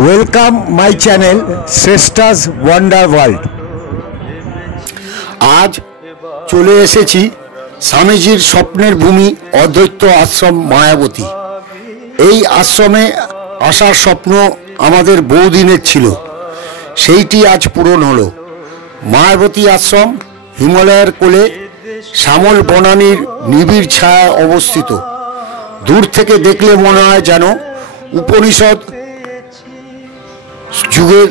Welcome my channel শ্রেষ্ঠাস wonder world. আজ চলে এসেছি স্বামীজির স্বপ্নের ভূমি অদ্বৈত আশ্রম মায়াবতী। এই আশ্রমে আসার স্বপ্ন আমাদের বহুদিনের ছিল, সেইটি আজ পূরণ হলো। মায়াবতী আশ্রম হিমালয়ের কোলে শ্যামল বনানীর নিবিড় ছায়ায় অবস্থিত। দূর থেকে দেখলে মনে হয় যেন উপনিষদ যুগের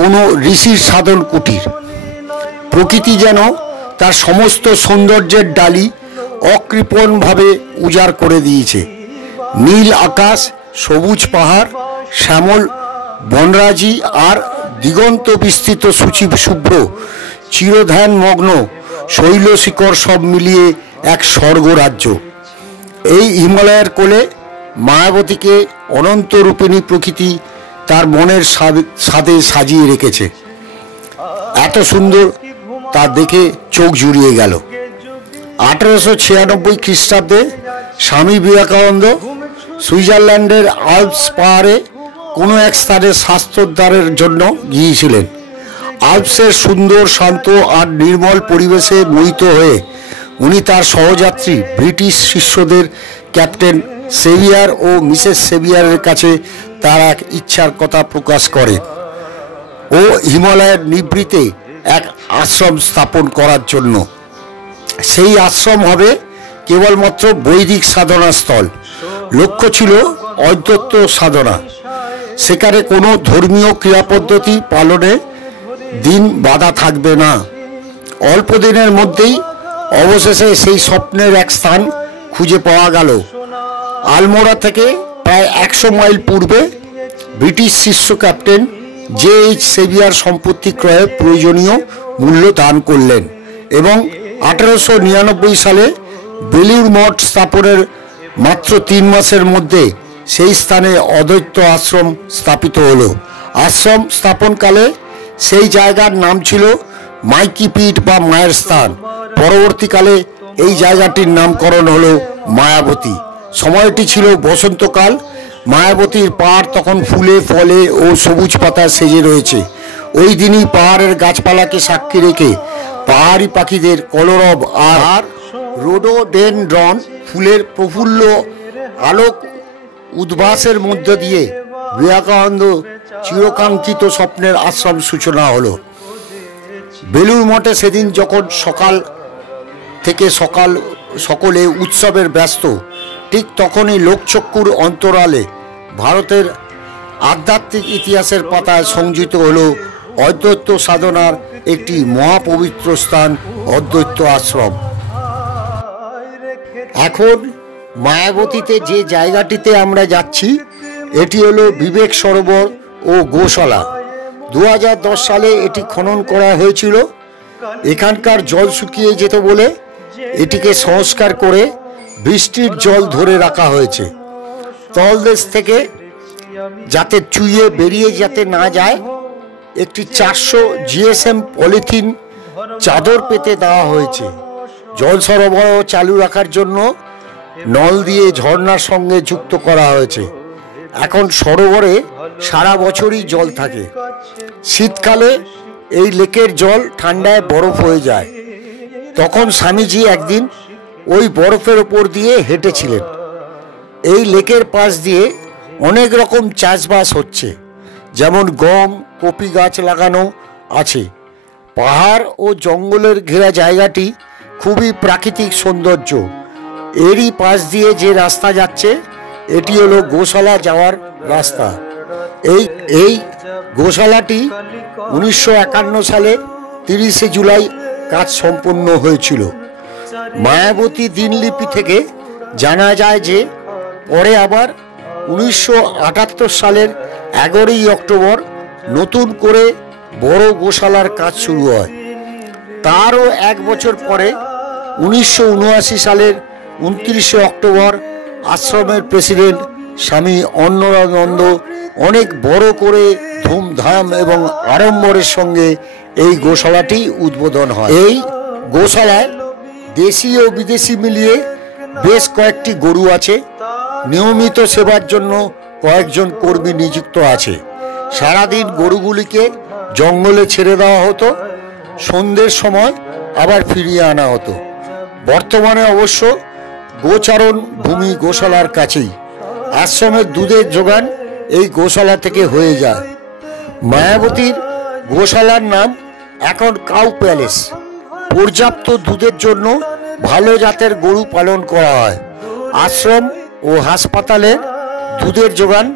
কোনো ঋষির সাধন কুটির। প্রকৃতি যেন তার সমস্ত সৌন্দর্যের ডালি অকৃপণভাবে উজাড় করে দিয়েছে। নীল আকাশ, সবুজ পাহাড়, শ্যামল বনরাজি আর দিগন্ত বিস্তৃত শুভ্র চিরধ্যানমগ্ন শৈলশিখর সব মিলিয়ে এক স্বর্গরাজ্য। এই হিমালয়ের কোলে মায়াবতীকে অনন্তরূপিণী প্রকৃতি তার মনের সাথে সাজিয়ে রেখেছে। এত সুন্দর তা দেখে চোখ জুড়িয়ে গেল। 1896 খ্রিস্টাব্দে স্বামী বিবেকানন্দ সুইজারল্যান্ডের আল্পস পাহাড়ে কোনো এক স্থানে স্বাস্থ্যোদ্ধারের জন্য গিয়েছিলেন। আল্পসের সুন্দর, শান্ত আর নির্মল পরিবেশে মোহিত হয়ে উনি তার সহযাত্রী ব্রিটিশ শিষ্যদের ক্যাপ্টেন সেভিয়ার ও মিসেস সেভিয়ারের কাছে তার এক ইচ্ছার কথা প্রকাশ করেন ও হিমালয়ের নিভৃতে এক আশ্রম স্থাপন করার জন্য। সেই আশ্রম হবে কেবলমাত্র বৈদিক সাধনা স্থল। লক্ষ্য ছিল অদ্বৈত সাধনা। সেখানে কোনো ধর্মীয় ক্রিয়া পদ্ধতি পালনে দিন বাধা থাকবে না। অল্প দিনের মধ্যেই অবশেষে সেই স্বপ্নের এক স্থান খুঁজে পাওয়া গেল। আলমোড়া থেকে প্রায় 100 মাইল পূর্বে ব্রিটিশ শিষ্য ক্যাপ্টেন JH সেভিয়ার সম্পত্তি ক্রয়ে প্রয়োজনীয় মূল্য দান করলেন এবং 1899 সালে বেলুড় মঠ স্থাপনের মাত্র 3 মাসের মধ্যে সেই স্থানে অদ্বৈত আশ্রম স্থাপিত হলো। আশ্রম স্থাপনকালে সেই জায়গার নাম ছিল মাইকিপীঠ বা মায়ের স্থান। পরবর্তীকালে এই জায়গাটির নামকরণ হলো মায়াবতী। সময়টি ছিল বসন্তকাল। মায়াবতীর পাহাড় তখন ফুলে ফলে ও সবুজ পাতায় সেজে রয়েছে। ওই দিনই পাহাড়ের গাছপালাকে সাক্ষী রেখে পাহাড়ি পাখিদের কলরব আর রোডোডেনড্রন ফুলের প্রফুল্ল আলোক উদ্ভাসের মধ্য দিয়ে বিবেকানন্দ চিরকাঙ্ক্ষিত স্বপ্নের আশ্রম সূচনা হলো। বেলুড় মঠে সেদিন যখন সকাল থেকে সকলে উৎসবের ব্যস্ত, ঠিক তখনই লোকচক্ষুর অন্তরালে ভারতের আধ্যাত্মিক ইতিহাসের পাতায় সংযোজিত হলো অদ্বৈত সাধনার একটি মহাপবিত্র স্থান, অদ্বৈত আশ্রম। এখন মায়াবতীতে যে জায়গাটিতে আমরা যাচ্ছি এটি হলো বিবেক সরোবর ও গোশালা। 2010 সালে এটি খনন করা হয়েছিল। এখানকার জল শুকিয়ে যেত বলে এটিকে সংস্কার করে বৃষ্টির জল ধরে রাখা হয়েছে। তলদেশ থেকে যাতে চুইয়ে বেরিয়ে যাতে না যায় একটি 400 GSM পলিথিন চাদর পেতে দেওয়া হয়েছে। জল সরবরাহ চালু রাখার জন্য নল দিয়ে ঝর্ণার সঙ্গে যুক্ত করা হয়েছে। এখন সরোবরে সারা বছরই জল থাকে। শীতকালে এই লেকের জল ঠান্ডায় বরফ হয়ে যায়। তখন স্বামীজি একদিন ওই বরফের ওপর দিয়ে হেঁটেছিলেন। এই লেকের পাশ দিয়ে অনেক রকম চাষবাস হচ্ছে, যেমন গম, কপি গাছ লাগানো আছে। পাহাড় ও জঙ্গলের ঘেরা জায়গাটি খুবই প্রাকৃতিক সৌন্দর্য। এরই পাশ দিয়ে যে রাস্তা যাচ্ছে এটি হলো গোশালা যাওয়ার রাস্তা। এই গোশালাটি 1951 সালে 30 জুলাই কাজ সম্পন্ন হয়েছিল। মায়াবতী দিনলিপি থেকে জানা যায় যে পরে আবার 1978 সালের 11 অক্টোবর নতুন করে বড় গোশালার কাজ শুরু হয়। তারও 1 বছর পরে 1979 সালের 29 অক্টোবর আশ্রমের প্রেসিডেন্ট স্বামী অন্নদানন্দ অনেক বড় করে ধুমধাম এবং আড়ম্বরের সঙ্গে এই গোশালাটি উদ্বোধন হয়। এই গোশালায় দেশি ও বিদেশি মিলিয়ে বেশ কয়েকটি গরু আছে। নিয়মিত সেবার জন্য কয়েকজন কর্মী নিযুক্ত আছে। সারাদিন গরুগুলিকে জঙ্গলে ছেড়ে দেওয়া হতো, সন্ধ্যের সময় আবার ফিরিয়ে আনা হতো। বর্তমানে অবশ্য গোচারণ ভূমি গোশালার কাছেই। আশ্রমের দুধের যোগান এই গোশালা থেকে হয়ে যায়। মায়াবতীর গোশালার নাম এখন কাউ প্যালেস। পর্যাপ্ত দুধের জন্য ভালো জাতের গরু পালন করা হয়। আশ্রম ও হাসপাতালের দুধের যোগান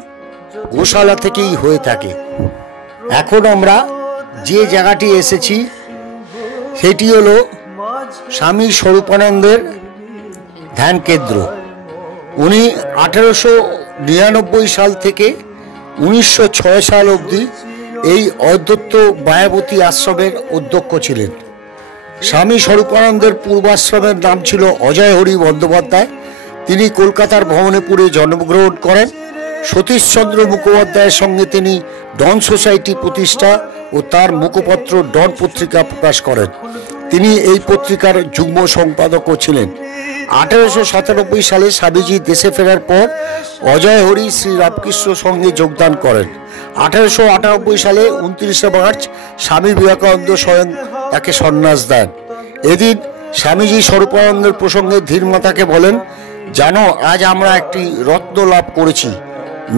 গোশালা থেকেই হয়ে থাকে। এখন আমরা যে জায়গাটি এসেছি সেটি হলো স্বামী স্বরূপানন্দের ধ্যান কেন্দ্র। উনি 1899 সাল থেকে 1906 সাল অবধি এই অদ্বৈত মায়াবতী আশ্রমের অধ্যক্ষ ছিলেন। স্বামী স্বরূপানন্দের পূর্বাশ্রমের নাম ছিল অজয়হরি বন্দ্যোপাধ্যায়। তিনি কলকাতার ভবানীপুরে জন্মগ্রহণ করেন। সতীশচন্দ্র মুখোপাধ্যায়ের সঙ্গে তিনি ডন সোসাইটি প্রতিষ্ঠা ও তার মুখপত্র ডন পত্রিকা প্রকাশ করেন। তিনি এই পত্রিকার যুগ্ম সম্পাদকও ছিলেন। 1897 সালে স্বামীজি দেশে ফেরার পর অজয়হরি শ্রী রামকৃষ্ণ সঙ্গে যোগদান করেন। 1898 সালে 29 মার্চ স্বামী বিবেকানন্দ স্বয়ং তাকে সন্ন্যাস দেন। এদিন স্বামীজি স্বরূপানন্দের প্রসঙ্গে ধীরমাতাকে বলেন, জানো আজ আমরা একটি রত্ন লাভ করেছি।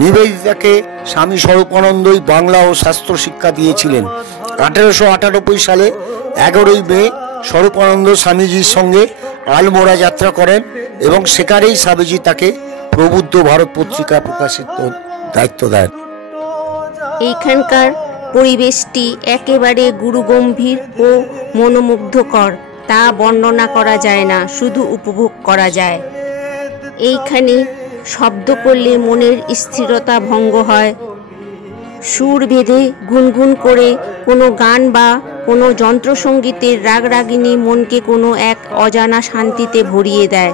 নিবেদিতাকে স্বামী স্বরূপানন্দই বাংলা ও শাস্ত্র শিক্ষা দিয়েছিলেন। 1898 সালে 11 মে স্বরূপানন্দ স্বামীজির সঙ্গে আলমোড়া যাত্রা করেন এবং সেখানেই স্বামীজি তাকে প্রবুদ্ধ ভারত পত্রিকা প্রকাশিত দায়িত্ব দেন। এইখানকার পরিবেশটি একেবারে গুরুগম্ভীর ও মনোমুগ্ধকর। তা বর্ণনা করা যায় না, শুধু উপভোগ করা যায়। এইখানে শব্দ করলে মনের স্থিরতা ভঙ্গ হয়। সুর বেঁধে গুনগুন করে কোনো গান বা কোনো যন্ত্রসঙ্গীতের রাগরাগিনী মনকে কোনো এক অজানা শান্তিতে ভরিয়ে দেয়।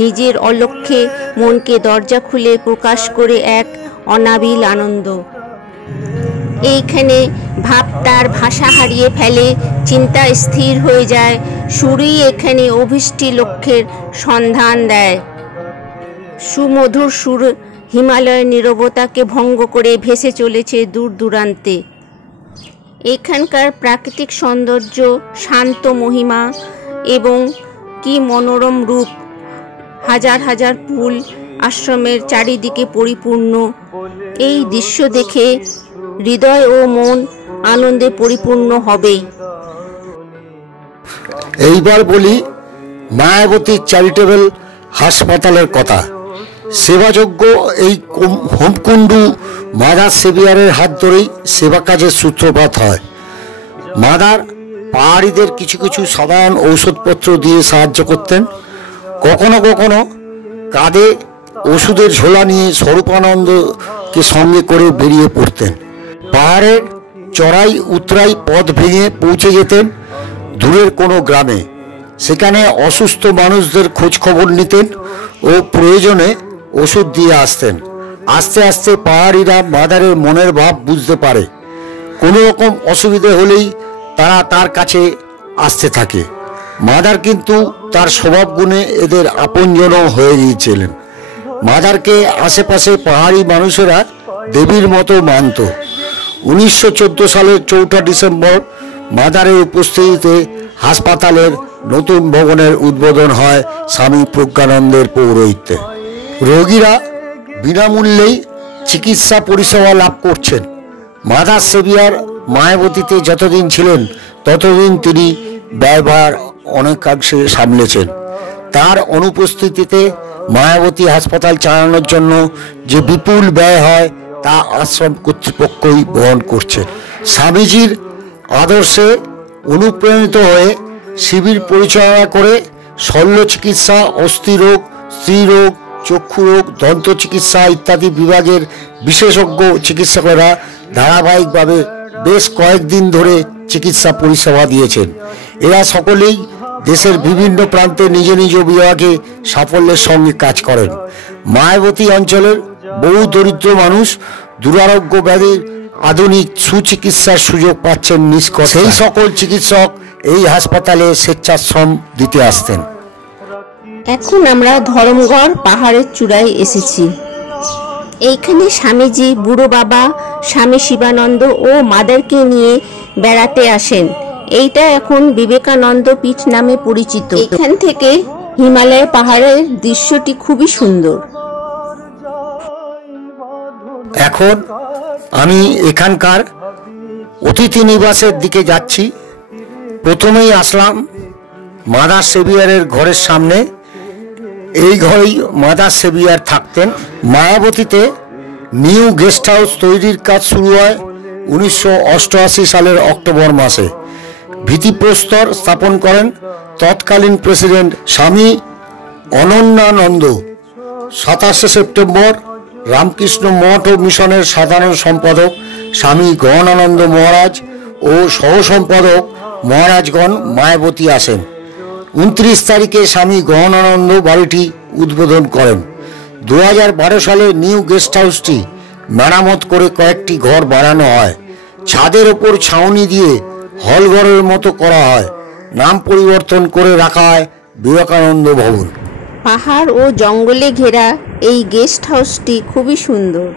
নিজের অলক্ষ্যে মনকে দরজা খুলে প্রকাশ করে এক অনাবিল আনন্দ। এইখানে ভাব তার ভাষা হারিয়ে ফেলে, চিন্তা স্থির হয়ে যায়। সুরই এখানে অভিষ্টি লক্ষ্যের সন্ধান দেয়। সুমধুর সুর হিমালয়ের নীরবতাকে ভঙ্গ করে ভেসে চলেছে দূর দূরান্তে। এখানকার প্রাকৃতিক সৌন্দর্য, শান্ত মহিমা এবং কি মনোরম রূপ। হাজার হাজার ফুল আশ্রমের চারিদিকে পরিপূর্ণ। এই দৃশ্য দেখে হৃদয় ও মন আনন্দে পরিপূর্ণ হবেই। এইবার বলি মায়াবতী চ্যারিটেবল হাসপাতালের কথা। সেবাযোগ্য এই হোমকুণ্ডু মাদার সেভিয়ারের হাত ধরেই সেবা কাজের সূত্রপাত হয়। মাদার পাহাড়িদের কিছু কিছু সাধারণ ঔষধপত্র দিয়ে সাহায্য করতেন। কখনো কখনো কাঁধে ওষুধের ঝোলা নিয়ে স্বরূপানন্দকে সঙ্গে করে বেরিয়ে পড়তেন। পাহাড়ের চড়াই উতরাই পথ ভেঙে পৌঁছে যেতেন দূরের কোনো গ্রামে। সেখানে অসুস্থ মানুষদের খোঁজ খবর নিতেন ও প্রয়োজনে ওষুধ দিয়ে আসতেন। আস্তে আস্তে পাহাড়িরা মাদারের মনের ভাব বুঝতে পারে। কোনো রকম অসুবিধে হলেই তারা তার কাছে আসতে থাকে। মাদার কিন্তু তার স্বভাব গুণে এদের আপনজনও হয়ে গিয়েছিলেন। মাদারকে আশেপাশে পাহাড়ি মানুষেরা দেবীর মতো মানত। 1914 সালের 4 ডিসেম্বর মাদারের উপস্থিতিতে হাসপাতালের নতুন ভবনের উদ্বোধন হয় স্বামী প্রজ্ঞানন্দের পৌরোহিত্যে। রোগীরা বিনামূল্যেই চিকিৎসা পরিষেবা লাভ করছেন। মাদার সেভিয়ার মায়াবতীতে যতদিন ছিলেন ততদিন তিনি ব্যয়ভার অনেকাংশে সামলেছেন। তার অনুপস্থিতিতে মায়াবতী হাসপাতাল চালানোর জন্য যে বিপুল ব্যয় হয় তা আশ্রম কর্তৃপক্ষই বহন করছে। স্বামীজির আদর্শে অনুপ্রাণিত হয়ে শিবির পরিচালনা করে শল্য চিকিৎসা, অস্থিরোগ, স্ত্রীরোগ, চক্ষুরোগ, দন্ত চিকিৎসা ইত্যাদি বিভাগের বিশেষজ্ঞ চিকিৎসকরা ধারাবাহিকভাবে বেশ কয়েকদিন ধরে চিকিৎসা পরিষেবা দিয়েছেন। এরা সকলেই দেশের বিভিন্ন প্রান্তে নিজ নিজ বিভাগে সাফল্যের সঙ্গে কাজ করেন। মায়াবতী অঞ্চলের বহু দরিদ্র মানুষ দুরারোগ্য ব্যাধির আধুনিক সুচিকিৎসার সুযোগ পাচ্ছেন নিষ্কর্ষ। সেই সকল চিকিৎসক এই হাসপাতালে স্বেচ্ছাশ্রম দিতে আসতেন। এখন আমরা ধরমগড় পাহাড়ের চূড়ায় এসেছি। এইখানে স্বামীজি বুড়ো বাবা স্বামী শিবানন্দ ও মাদারকে নিয়ে বেড়াতে আসেন। এইটা এখন বিবেকানন্দ পীঠ নামে পরিচিত। এখান থেকে হিমালয় পাহাড়ের দৃশ্যটি খুবই সুন্দর। এখন আমি এখানকার অতিথি নিবাসের দিকে যাচ্ছি। প্রথমেই আসলাম মাদার সেভিয়ারের ঘরের সামনে। এই ঘরেই মাদার সেভিয়ার থাকতেন। মায়াবতীতে নিউ গেস্ট হাউস তৈরির কাজ শুরু হয় 1988 সালের অক্টোবর মাসে। ভিত্তিপ্রস্তর স্থাপন করেন তৎকালীন প্রেসিডেন্ট স্বামী অনন্যানন্দ। 27 সেপ্টেম্বর রামকৃষ্ণ মঠ ও মিশনের সাধারণ সম্পাদক স্বামী গহনানন্দ মহারাজ ও সহ সম্পাদক মহারাজগণ মায়াবতী আসেন। 29 তারিখে স্বামী গহনানন্দ বাড়িটি উদ্বোধন করেন। 2012 সালে নিউ গেস্ট হাউসটি মেরামত করে কয়েকটি ঘর বাড়ানো হয়। ছাদের ওপর ছাউনি দিয়ে হলঘরের মতো করা হয়। নাম পরিবর্তন করে রাখা হয় বিবেকানন্দ ভবন। পাহাড় ও জঙ্গলে ঘেরা এই গেস্ট হাউসটি খুবই সুন্দর।